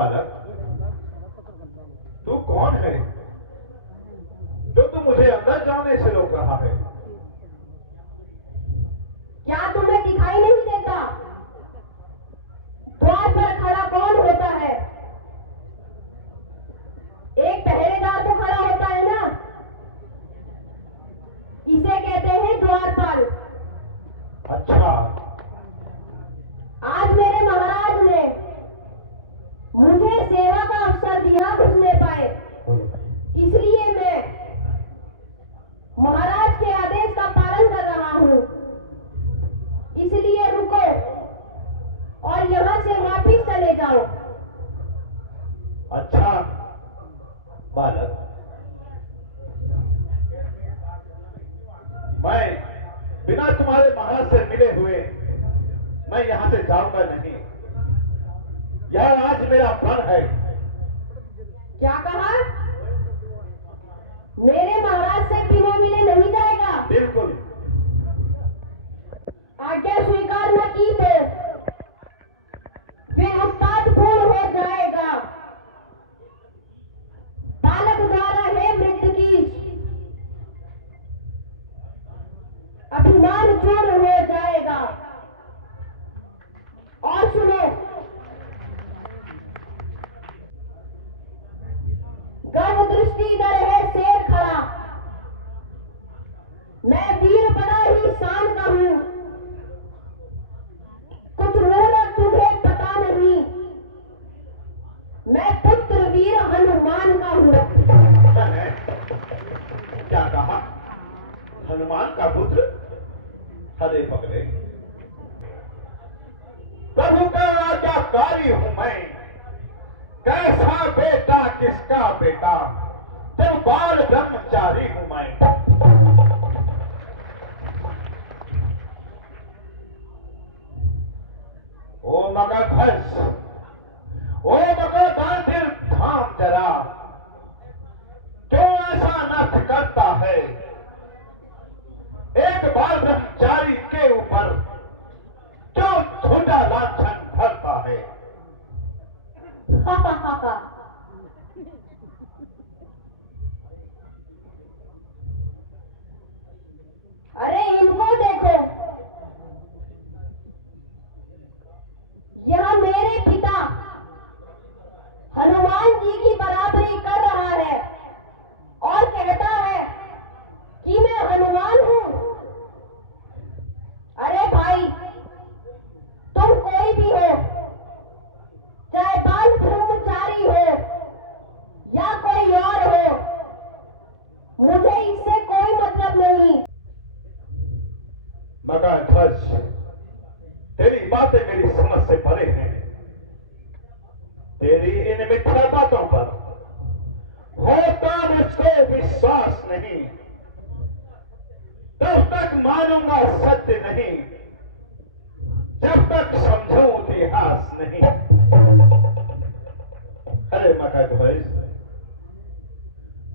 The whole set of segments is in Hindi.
बालक, तू कौन है जो तू मुझे अंदर जाने से रोक रहा है? क्या तुम्हें दिखाई नहीं देता? द्वार पर खड़ा कौन होता है? एक पहरेदार तो खड़ा होता है ना, इसे कहते हैं द्वारपाल। अच्छा, आज मेरे महाराज ने मुझे सेवा का अवसर दिया घुसने पाए, इसलिए मैं महाराज के आदेश का पालन कर रहा हूं। इसलिए रुको और यहां से वापिस चले जाओ। अच्छा बालक, मैं बिना तुम्हारे महाराज से मिले हुए मैं यहां से जाऊंगा नहीं। यह आज मेरा प्रण है। क्या कहा? मेरे महाराज से बिना मिले नहीं जाएगा? बिल्कुल। आज्ञा स्वीकार न की तो फिर उत्पाद पूर्ण हो जाएगा। बालक द्वारा है मृत्यु की, अभिमान चूर्ण हो जाएगा। और सुनो, गर्भ दृष्टि इधर है शेर खड़ा, मैं वीर बड़ा ही शान का हूं। कुछ रोना तुझे पता नहीं, मैं पुत्र वीर हनुमान का हूं। क्या कहा? हनुमान का पुत्र? हरे पकड़े, प्रभु का आज्ञाकारी हूं मैं। कैसा बेटा किसका बेटा, जब बाल ब्रह्मचारी हूं मैं। ओ मगरध्वज, ओ मगरध्वज, थाम जरा। क्यों ऐसा नृत्य करता है? एक बाल ब्रह्मचारी के ऊपर क्यों झूठा लांछन धरता है? अरे इनको देखो, यह मेरे पिता हनुमान जी की बराबरी कर रहा है और कहता है कि मैं हनुमान हूं। अरे भाई, तुम कोई भी हो, चाहे बाल ब्रह्मचारी हो या कोई और हो, मुझे इससे कोई मतलब नहीं। मगरध्वज, तेरी बातें मेरी समझ से परे हैं। तेरी इन मिथ्या बातों पर होता मुझको विश्वास नहीं। तब तक मानूंगा सत्य नहीं, जब तक समझूं इतिहास नहीं। अरे मगरध्वज,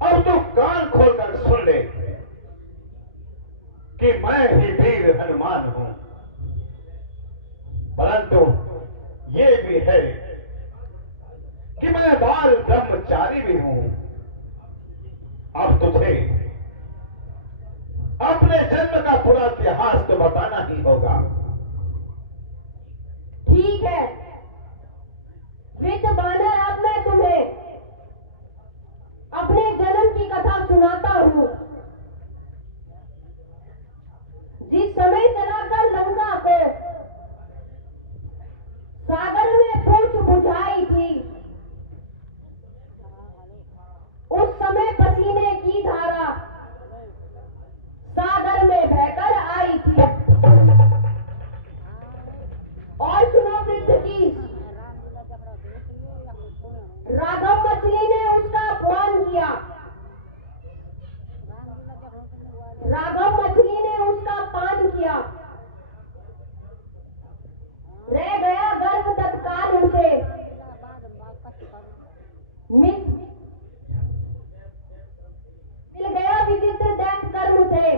अब तू कान खोलकर सुन ले कि मैं ही वीर हनुमान हूं। परंतु ये भी है कि मैं बाल ब्रह्मचारी भी हूं। अब तुझे अपने जन्म का पूरा इतिहास तो बताना ही होगा। ठीक है, विद बानर, अब मैं तुम्हें अपने जन्म की कथा सुनाता हूं। जिस समय चलाकर लंका को सागर में पूछ बुझाई थी, उस समय पसीने की धारा सागर में बहकर आई थी। और सुनो वृद्ध की, राघव मछली ने उसका अपमान किया। राघव मछली ने उसका पान किया, रह गया गर्व तत्काल उसे। मिल गया विचित्र दैत कर्म से।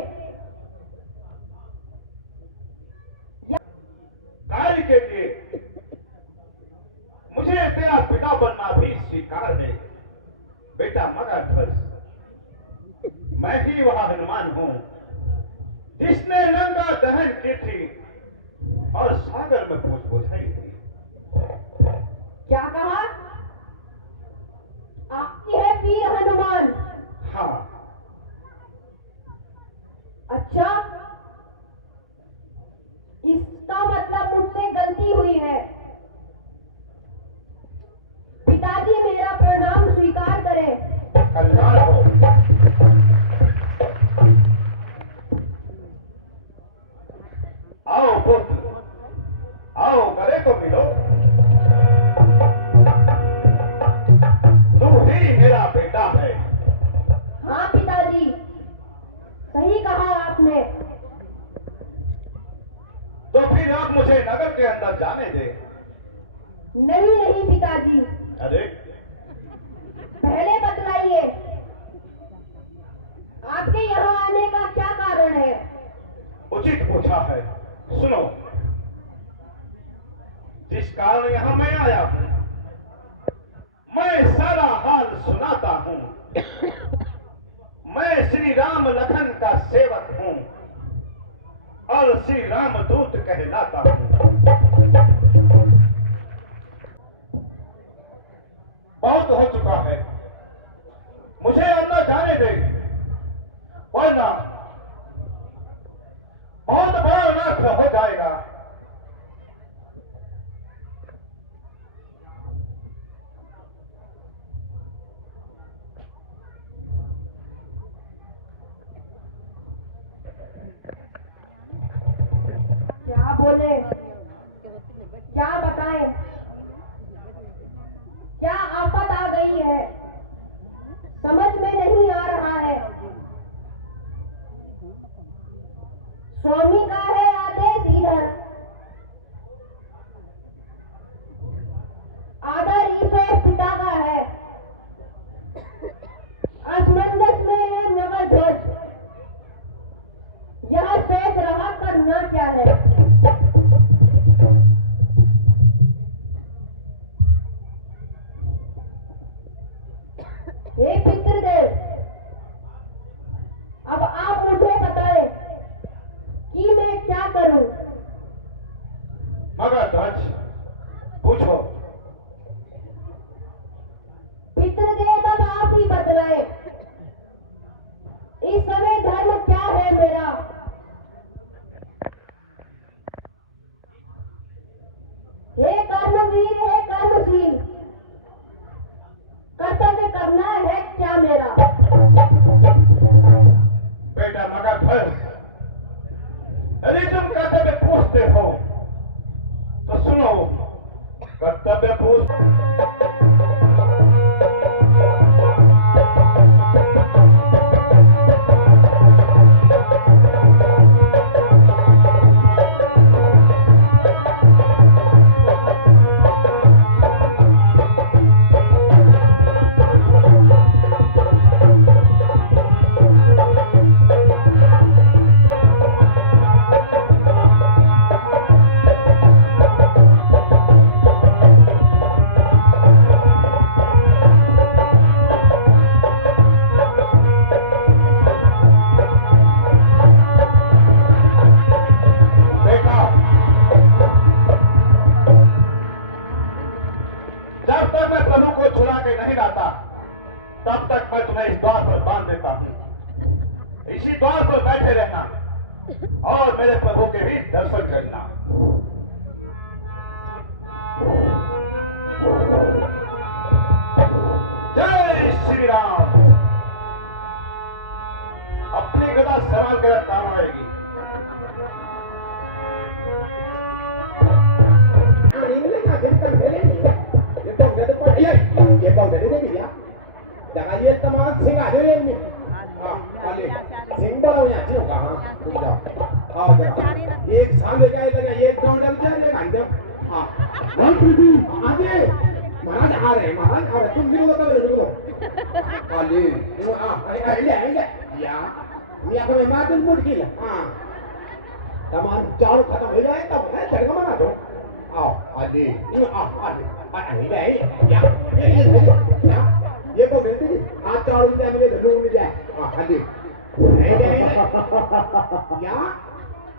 कार्य के लिए मुझे तेरा पिता बनना भी स्वीकार है। बेटा मगधध्वज, मैं ही वह हनुमान हूं जिसने लंका दहन की थी और सागर में पहुंच बुझाई थी। क्या कहा? आपकी है वीर हनुमान? हाँ। अच्छा, इसका मतलब मुझसे गलती हुई है। पिताजी मेरा प्रणाम स्वीकार करें। कल्याण हो। आओ पुत्र, आओ गले को मिलो। तू ही मेरा बेटा है। हाँ पिताजी, सही कहा आपने। तो फिर आप मुझे नगर के अंदर जाने दे। नहीं नहीं पिताजी, अरे पहले बतलाइए, आपके यहाँ आने का क्या कारण है? उचित पूछा है। सुनो, जिस कारण यहां मैं आया हूं, मैं सारा हाल सुनाता हूं। मैं श्री राम लखन का सेवक हूं और श्री राम दूत कहलाता हूं। बहुत हो चुका है, मुझे अंदर जाने दे, वरना बहुत बड़ा अनर्थ हो जाएगा। क्या बोले, क्या बताएं, क्या आफत आ गई है, समझ में नहीं आ रहा है। स्वामी का है आदेश इधर, आदर ईश्वर पिता का है, असमंजस में है मगधध्वज। यह सोच रहा करना क्या है। हे पितृदेव, अब आप मुझे बताएं कि मैं क्या करूं। मगधध्वज, पूछो। पितृदेव, अब आप ही बतलाएं, इस समय धर्म क्या है मेरा। हे कर्मवीर, हे कर्मशील, कर्तव्य करना है क्या मेरा। बेटा मगधध्वज, यदि तुम कर्तव्य पूछते हो तो सुनो, कर्तव्य पूछ। जब तक मैं प्रभु को छुड़ा के नहीं लाता, तब तक मैं तुम्हें इस द्वार पर बांध देता हूं। इसी द्वार पर बैठे रहना और मेरे प्रभु के भी दर्शन करना। जय श्री राम। अपनी गदा संभाल कर काम आएगी। ये तमाम सिंह आ जाए में हां वाले सिंह बड़ा हो जाती होगा। हां रुक जाओ, आओ जरा एक साल लेके आए लगा, एक राउंड चल जाए घंटे। हां आगे महाराज आ रहे, महाराज आ रहे, तुम भी बता दो रुको वाले। आइले या मैं आपको मातन मुट की। हां तमाम चार खत्म हो जाए तब है चढ़ मना दो। आओ आदि आदि ले या ये को देते जी हाथ चालू दे मेरे लूंग ले जाए हां आदि नहीं या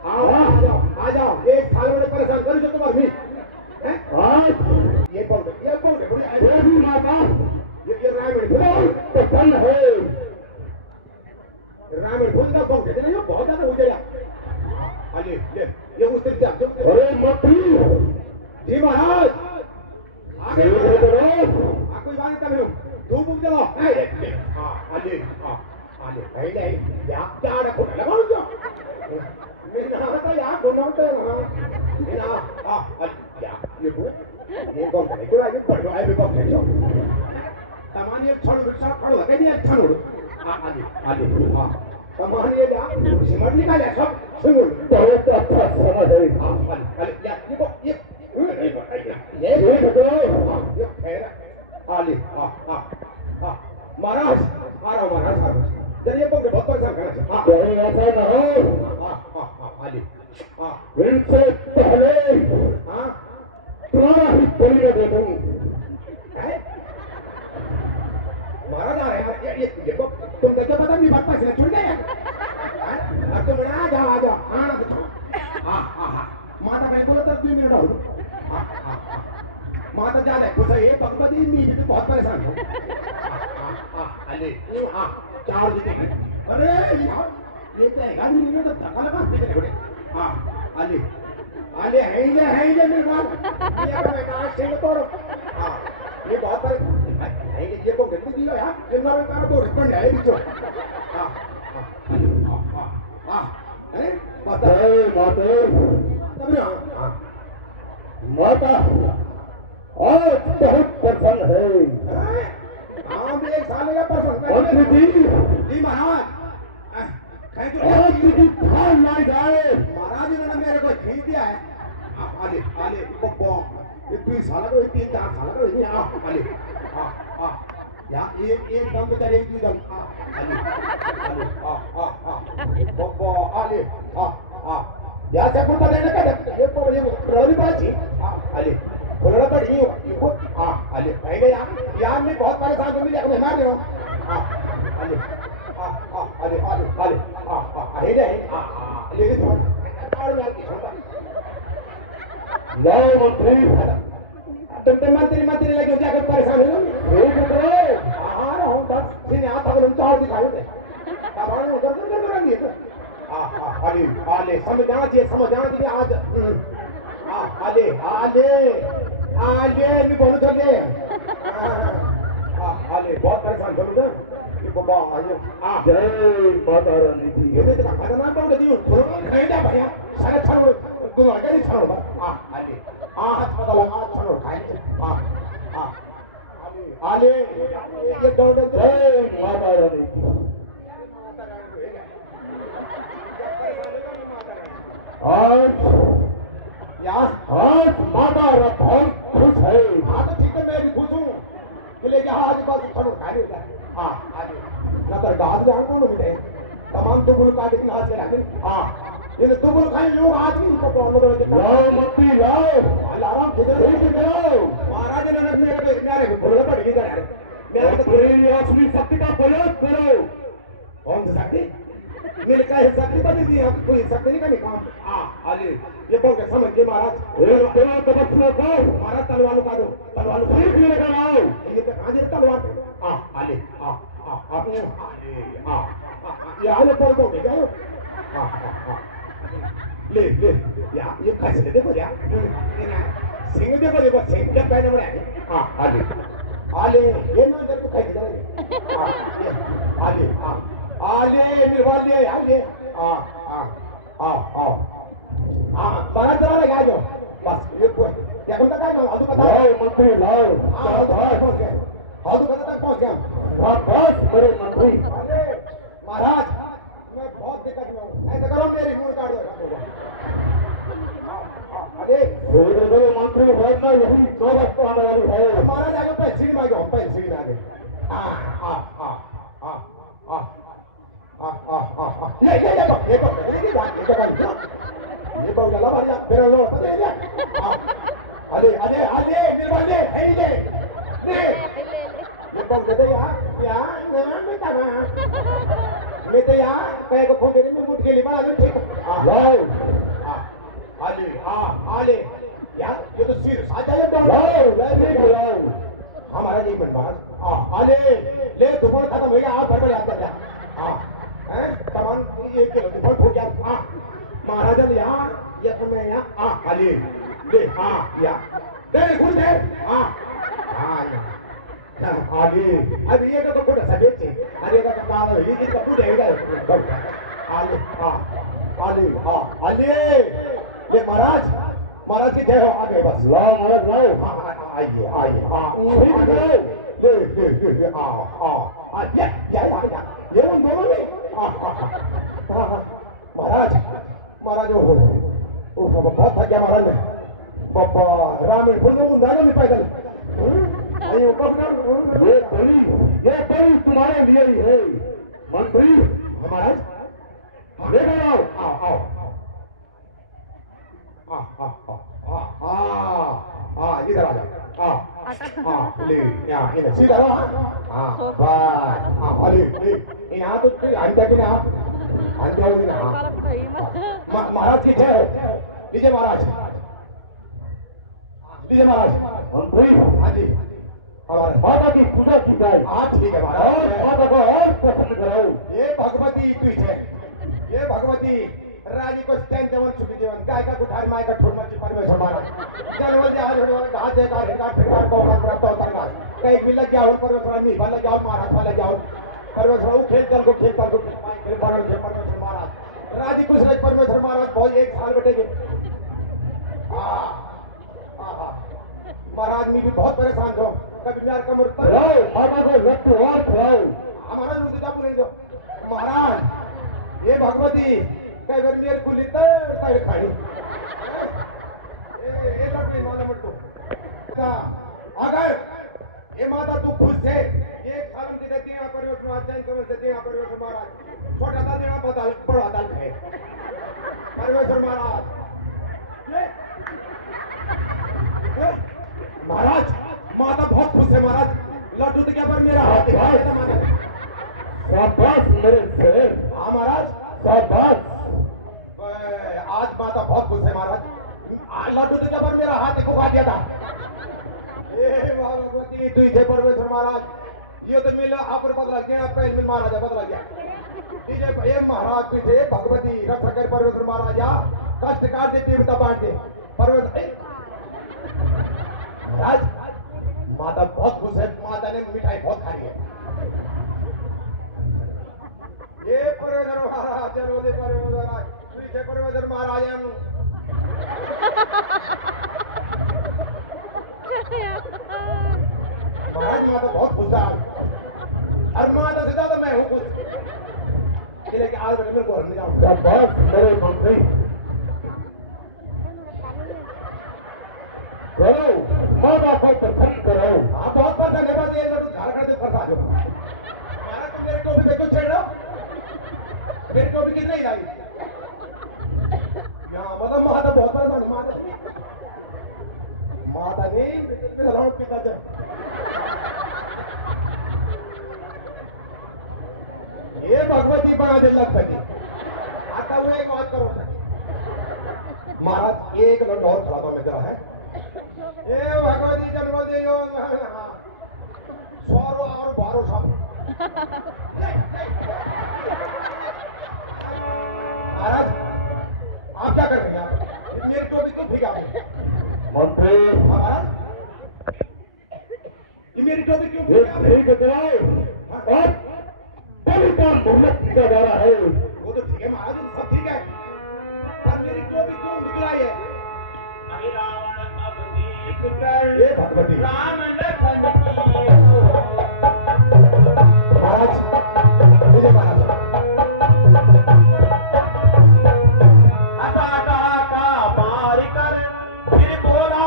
आ जाओ एक साल में परेशान करो जो तुम्हारे भी हैं आज ये कौन बड़ी ये भी माता ये रामेण तो सन है रामेण भूल का कौन कहते नहीं बहुत ज्यादा उजड़ा आले ले ये उस तरफ से आप अरे मंत्री जी महाराज आगे कोई बात नहीं तू बुक चलो हां आले नहीं नहीं या क्या रखो लगाओ जो मेरी हां या दोनों तो ना या ये कौन है क्यों आगे पढ़ो आए भी कौन है जो सामान्य छोड़ बिछा खड़ो है नहीं अच्छा नोड़ आले हां सामान्य या सिमट निकाले सब सुनो बहुत अच्छा समझ है अरे या ये खैर आले हां महाराज आ रहा महाराज जरिए को बहुत परेशान करना हां कहीं ऐसा न हो हां आले हां इनसे पहले हां तुम्हारा ही बोलिए देखूं है महाराज आ रहे हैं ये तुम देखो पता नहीं बात से छूट गया अब तुम आ जाओ आना हां माता पहले बोलो तो 2 मिनट और माता जा ले कुछ ये भगवती मी भी तो बहुत परेशान हो अरे हां 4 जीते अरे यार ये तो है नहीं में तो धक्का लगा दे बड़े हां अरे है ये मेरे बात ये अगर मैं कहा सिंह तोड़ हां ये बहुत पर ये को कहते दियो यार इन नरम कार तो रिस्पॉन्ड है बिचो हां हां अरे माता माता तब हां माता आज बहुत प्रसन्न है हां भी एक साल का प्रसन्न जी महाराज आज की थाल लाई जाए महाराज ने मेरे को खींच दिया है आले बब्बो ये 2 साल का 3-4 साल का ये आले हां या एक दम तो एक दम आले बब्बो आले हां या से कोण देने का ये को ये रवि बाजी आले बोलना पड़ी ये हां आले भाई गया यार मैं बहुत परेशान हूं मुझे अपने मार दे हां आले आले हे रे ले ले और यार की छोटा लो मंत्री मंत्री लगे जाकर परेशान हो आ रहा हूं बस सीने हाथ पकड़ चार दिखाओ दे तमाम उधर उधर रहेंगे आले समझाना चाहिए आज आले भी बोलो चले आले बहुत परेशान करूं ना ये बाबा आइए जय माता रानी की ये तो खाना ना बोल दियो थोड़ा खाएगा भैया सारे छोड़ो तो लगा नहीं छोड़ो आले हाथ पता लगा छोड़ो खाए आले ये दौड़ जय माता रानी की आज माता बहुत खुश है हाँ तो ठीक है मैं भी खुश हूँ बोले कि आज बस छोड़ो खाने का हाँ आज ना तो घास ले कौन मिले तमाम तो गुल काटे की हाथ ले आके हाँ ये तो गुल खाए लोग आज भी इनको कौन बोले लाओ मंत्री लाओ अलार्म किधर करो महाराज ने मेरे को बोलना पड़ गया यार मेरे को पूरी असली शक्ति का प्रयोग करो कौन सी शक्ति मेरे का शक्ति बनी थी हम कोई शक्ति नहीं करनी काम आले ये बोल के समझ के महाराज ये बोलो तो बस लो महाराज तलवार का दो तलवार ठीक लगा लाओ ये तो कहां से तलवार आले ये आले बोल दो क्या ले या ये कैसे देखो या सिंह देखो सिंह क्या पहने बड़े आले ये ना जब तो कैसे करेंगे आले आले वाले आले बाहर चला लगा जो बस ये क्या बोलता है हां तो बताओ मंत्री लाओ हां तो बताता पहुंच गया बस बड़े मंत्री अरे महाराज मैं बहुत दिक्कत में हूं ऐसा करो मेरी मुंह काट दो अरे दो मंत्री बहुत ना यही नौबत को आने वाली है महाराज आगे पैसे मांगे हम पैसे ना दे ये बहुत गला बात है फिर लो पता है अरे अरे अरे निर्वाले है ले ले ये कौन दे या ना मैं तो यार मैं को फोन में मुठ के लिए बड़ा दिन ठीक लो आले आले यार ये तो सिर साजा है लो लो हमारा जी मन बात आले ले दुकान खत्म हो गया आप घर पर आता जा हां हैं सामान 1 किलो दुकान हो गया महाराजा ने यहाँ ये तो मैं यहाँ आले ले या दे खुल दे आगे अब ये तो कोटा सቤचे अरे का काम है ये तो पूरे है आले आले ये महाराज की जय हो आगे बस लाओ महाराज लाओ आइए ले ये उन दोनों में महाराज ओ बहुत थक गया महाराज में बाबा रामेण बोल दो नागो में पैदल अयो ये बड़ी तुम्हारे लिए ही है मंत्री हमारा देखो आओ इधर आ जाओ ले यहाँ इधर सीधा रहो बस अरे यहाँ तो अंदर के ना अंदर होगी ना महाराज की जय विजय महाराज मंत्री हाँ जी हमारे माता की पूजा की जाए ठीक है महाराज माता को और प्रसन्न कराओ ये भगवती तुझे ये भगवती राजी को स्टैंड देवन सुखी जीवन काय का कुठार माय का ठोर मची परमेश्वर महाराज जन्म जे आज होने का जे का रिकॉर्ड ठेकार को प्राप्त होता है कई भी लग जाओ परमेश्वर नहीं भले जाओ महाराज भले जाओ परमेश्वर खेत दल को फिर भरण के परमेश्वर महाराज राजी को सच परमेश्वर महाराज बहुत 1 साल बैठेंगे महाराज मैं भी बहुत परेशान हो कभी प्यार कमर पर मामा को रक्त और खाओ हमारा रुचिता पूरे दो महाराज ये भगवती कई बार मेरे को लेते तारे खानी ये लड़की माता मट्टू अगर ये माता तू खुश है 1 साल की देती है परिवर्तन आचार्य को से देगा परिवर्तन महाराज छोटा सा देगा बता बड़ा दल है परिवर्तन महाराज माता बहुत खुश है महाराज लड्डू तो क्या पर मेरा हाथ दिखाए शाबाश मेरे शेर हाँ महाराज शाबाश आज माता बहुत खुश है महाराज लड्डू तो क्या पर मेरा हाथ दिखा दिया था भगवती तू इसे परमेश्वर महाराज ये तो मेरा आप बदला गया आपका इनमें महाराजा बदला गया ये महाराज तुझे भगवती रक्षा कर परमेश्वर महाराजा कष्ट काट दे देवता बांट दे परमेश्वर महाराज माता बहुत खुश है माता ने मिठाई बहुत खाई है ये परमेश्वर महाराज जरूर परमेश्वर महाराज तुझे परमेश्वर महाराज महाराज माता बहुत खुश है और माता से ज्यादा मैं हूँ खुश ये लेके आज मैं घर में जाऊँ बहुत मेरे मंत्री करो माता को प्रसन्न करो आप बहुत पता नहीं बस ये लड्डू झारखंड से फंसा दो महाराज तो मेरे को भी देखो छेड़ रहा मेरे को भी किस नहीं लाई यहाँ मतलब माता बहुत परेशान माता नहीं लौट पीता चल ये भगवती बना दे लगभग आता हुआ एक बात करो महाराज एक लड्डू और खिला दो मैं जरा है ये भगवती जन्मदे यो स्वारो और बारो सब महाराज आप क्या कर रहे हैं मेरी टोपी क्यों फेंका मंत्री महाराज ये मेरी टोपी क्यों फेंका और बड़ी काम मोहम्मद लिखा जा रहा है वो तो ठीक है महाराज सब ठीक है पर मेरी टोपी क्यों निकला है ये भगवती राम महाराज मेरे महाराज का मार कर फिर बोला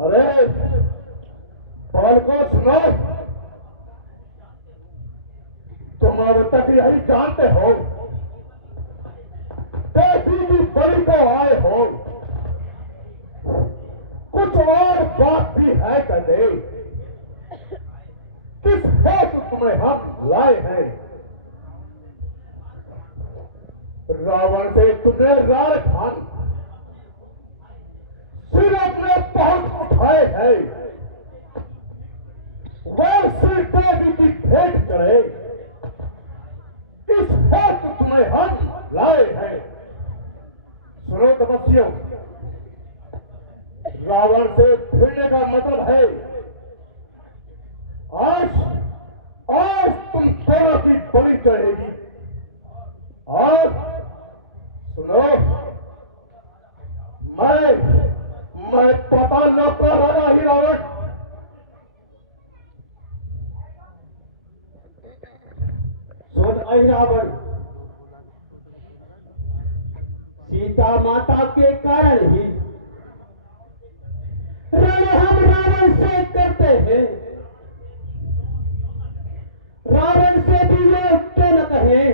अरे कौन को सुनो रावण से तुमने राजधान सिर अपने पहुंच उठाए है, वैसे देवी की भेंट चढ़े इस हेतु तुम्हें हम लाए हैं। सुनो तपस्वियों, रावण से भिड़ने का मतलब है आज आज तुम दोनों की बलि चढ़ेगी। और सुनो, मैं पता न कर रहा ही रावण। सुन आई रावण, सीता माता के कारण ही रण हम रावण से करते हैं। रावण से भी लोग क्यों न कहें,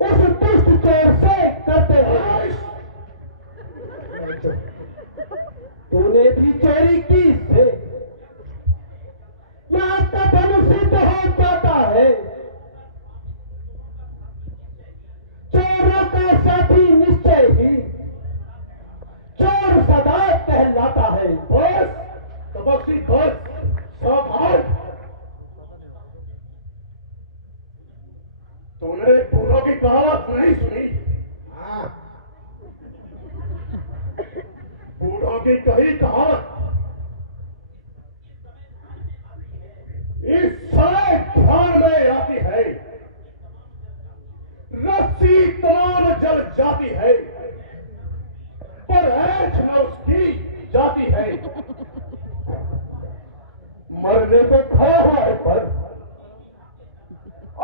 उस दुष्ट चोर से करते हैं। तूने भी चोरी की से यहाँ का धनुष सिद्ध हो जाता है। चोरों का साथी निश्चय ही चोर सदा कहलाता है। बस तपस्वी बस सावधान। तूने बूढ़ों की कहावत नहीं सुनी? बूढ़ों की कही कहावत इस समय ध्यान में आती है। रस्सी तमाम जल जाती है पर ऐठ न उसकी जाती है। मरने पे खड़ा हुआ है पर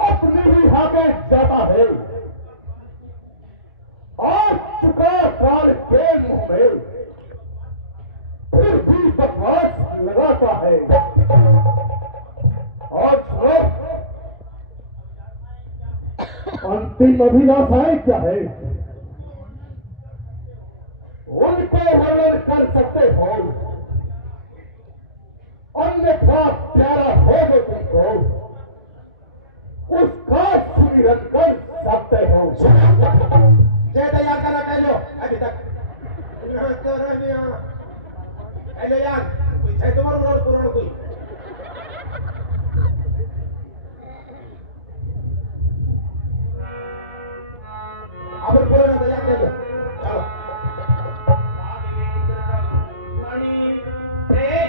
अपने भी भागे जाता है। आज चुका काल के मुंह में फिर भी बकवास लगाता है। और सुनो, अंतिम अभिलाषाएं क्या है उनको वर्णन कर सकते हो, अन्यथा प्यारा हो जो तुमको उसका सुमिरन कर सकते हो। जय दया करा कह लो अभी तक कह लो यार, कोई है तुम्हारा रोड पुराण कोई? अब पुराण दया कह लो, चलो।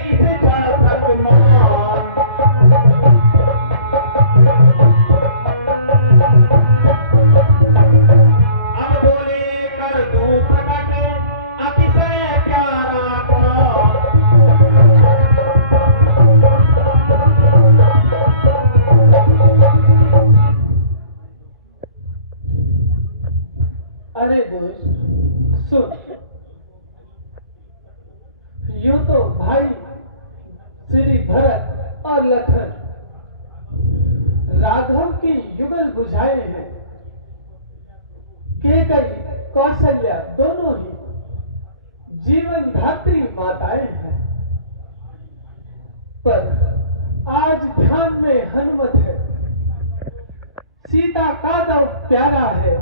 इसे जान अब बोले कर दो प्रकट अतिशय प्यारा को। अरे दोस्त सुन, यूं तो भाई श्री भरत और लखन राघव की युगल बुझाए हैं। केकई कौशल्या दोनों ही जीवन धात्री माताएं हैं, पर आज ध्यान में हनुमत है, सीता का दो प्यारा है।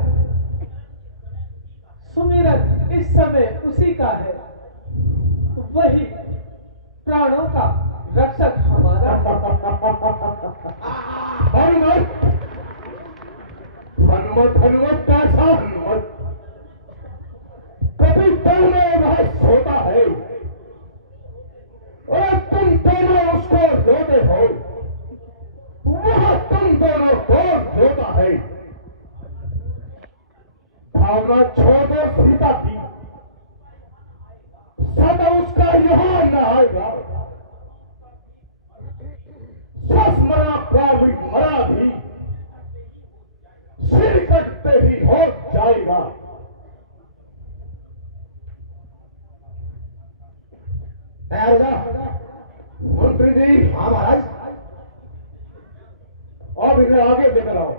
सुमिरन इस समय उसी का है, वही प्राणों का रक्षक हमारा हनुमत हनुमत हनुमत कैसा हनुमत? कभी तुमने वह सोता है और तुम दोनों उसको रोते हो, वह तुम दोनों को रोता है। भावना छोड़ दो सीता की, सदा उसका यहां न आएगा। सस मरा प्राणी मरा भी सिर कटते ही हो जाएगा। तैयार हो जा मंत्री जी, हाँ महाराज। अब इसे आगे लेकर आओ।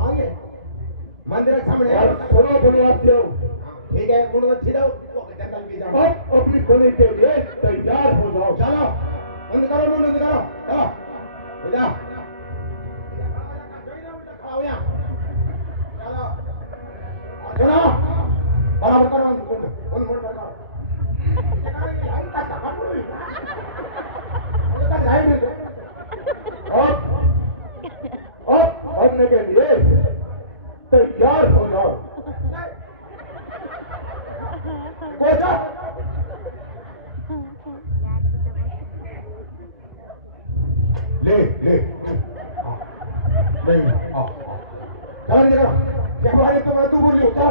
आगे मंदिर के सामने और सुनो बनवासियों, ठीक है, गुण अच्छी जाओ जंगल की जाओ। अब अपनी बलि के लिए तैयार हो जाओ। चलो बंद करो, बंद करो, चलो जा। चलो कर उन मोड़ कर आई का सका पड़ी का जाए नहीं और ने के लिए तैयार हो जाओ कोसा ले आओ चल जरा क्या बारे तो मैं तू बोली होता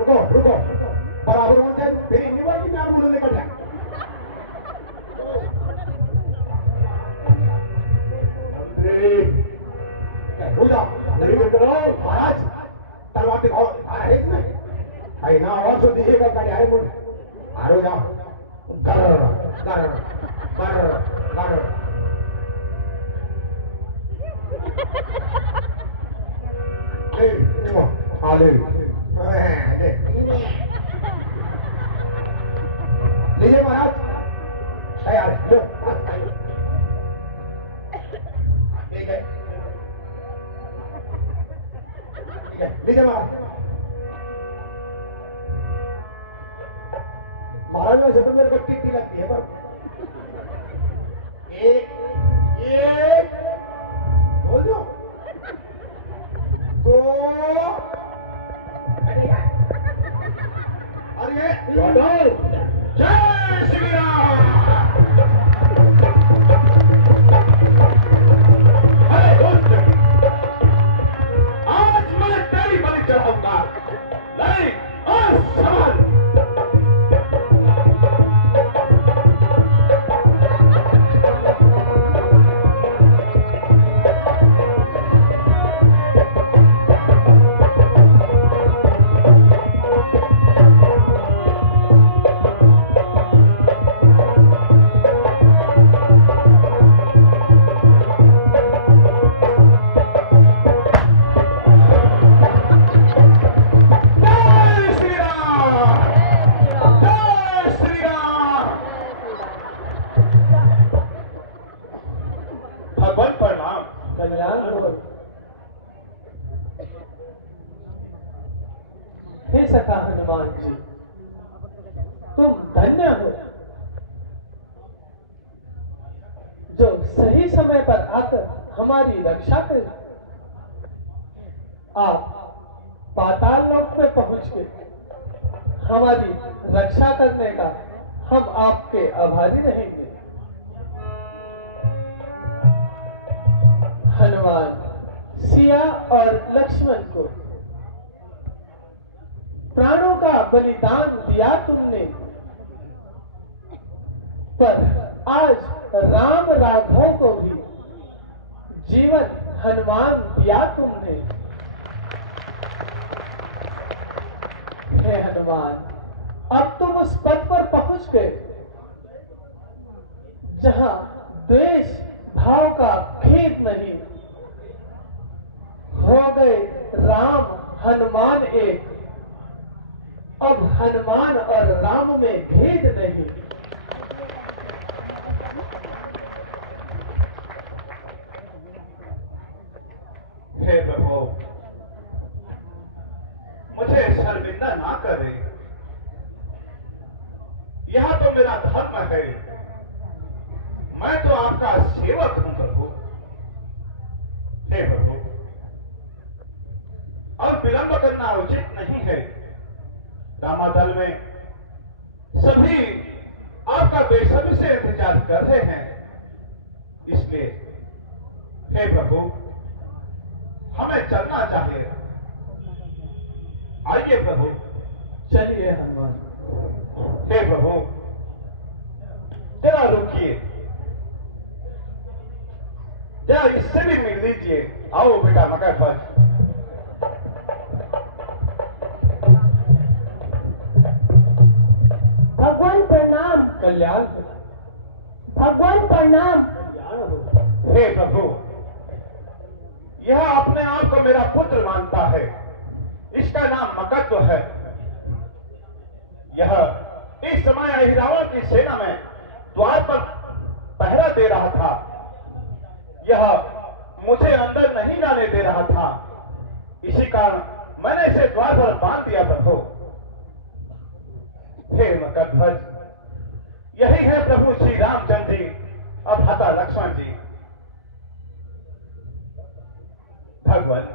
रुको बराबर हो जाए मेरी निवासी में आप बोलने निकल जाए हो जा नहीं बेटा महाराज तलवार दिखाओ आ रहे इसमें आई ना और सो दीजिएगा का न्याय बोल आ रो जा कर आले लीजिए महाराज तैयार लो ठीक है लीजिए महाराज वैसे तो मेरे को ठीक नहीं लगती है पर एक बोल दो दो अरे जय श्री राम आज मैं तेरी बलि चढ़ाऊंगा नहीं और सवाल भगवान प्रणाम कल्याण हो। हे सखा हनुमान जी तुम धन्य हो जो सही समय पर आकर हमारी रक्षा करें। आप पाताल लोक में पहुंच के हमारी रक्षा करने का हम आपके आभारी रहेंगे। हनुमान सिया और लक्ष्मण को प्राणों का बलिदान दिया तुमने, पर आज राम राघव को भी जीवन हनुमान दिया तुमने। हे हनुमान अब तुम उस पद पर पहुंच गए जहां द्वेष भाव का भेद नहीं, हो गए राम हनुमान एक, अब हनुमान और राम में भेद नहीं। हे प्रभु मुझे शर्मिंदा ना करे, यह तो मेरा धर्म है, मैं तो आपका सेवक हूं प्रभु। हे प्रभु अब विलंब करना उचित नहीं है। रामादल में सभी आपका बेसब्री से इंतजार कर रहे हैं, इसलिए हे प्रभु हमें चलना चाहिए। आइए प्रभु। चलिए हनुमान। हे प्रभु जरा रुकिए, जरा इससे भी मिल लीजिए। आओ बेटा मकरध्वज। भगवान प्रणाम। कल्याण भगवान प्रणाम। हे प्रभु यह अपने आप को मेरा पुत्र मानता है, इसका नाम मकरध्वज है। यह इस समय अहिरावण की सेना में द्वार पर पहरा दे रहा था। यह मुझे अंदर नहीं जाने दे रहा था। कपार पर बांध दिया प्रभु। हे मकरध्वज, यही है प्रभु श्री रामचंद्र जी और भ्राता लक्ष्मण जी। भगवान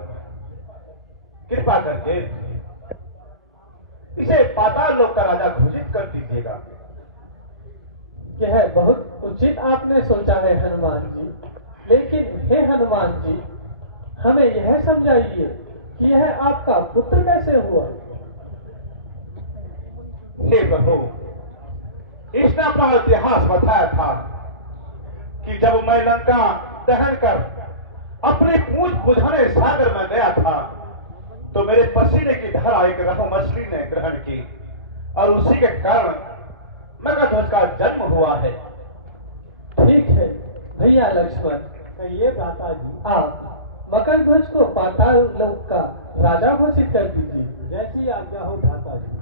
कृपा करके इसे पाताल लोक का राजा घोषित कर दीजिएगा। यह बहुत उचित आपने सोचा है हनुमान जी, लेकिन हे हनुमान जी, हमें यह समझाइए कि यह आपका पुत्र कैसे हुआ। हे प्रभु, इसने अपना इतिहास बताया था कि जब मैं लंका दहन कर अपनी पूंछ बुझाने सागर में गया था तो मेरे पसीने की धारा एक रहु मछली ने ग्रहण की और उसी के कारण मगधध्वज का जन्म हुआ है। ठीक है भैया लक्ष्मण, कहिए भ्राता जी। आप मकरध्वज को पाताल लोक का राजा घोषित कर दीजिए। जैसी आज्ञा हो भ्राता जी।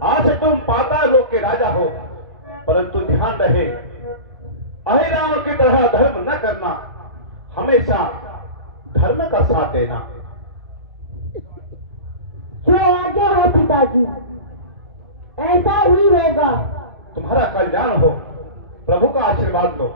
आज तुम पाताल लोक के राजा हो, परंतु ध्यान रहे अहिराम की तरह धर्म न करना, हमेशा धर्म का साथ देना। जो आज्ञा हो पिताजी, ऐसा ही होगा। तुम्हारा कल्याण हो, प्रभु का आशीर्वाद लो।